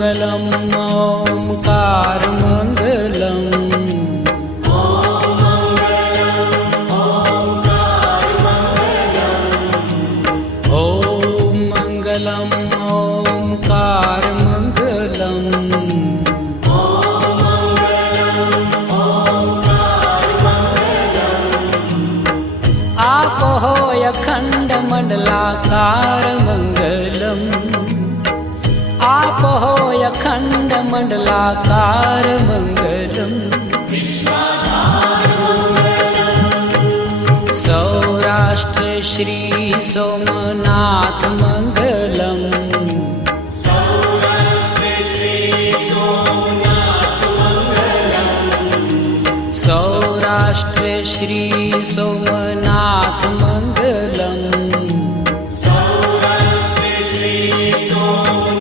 मङ्गलम् ओङ्कारमङ्गलम् मङ्गलम् ओङ्कारमङ्गलम् आपो अखण्डमण्डलाकारमङ्गलम् आपो अखण्डमण्डलाकारमङ्गलम् सौराष्ट्र श्री सोमनाथ मङ्गलम्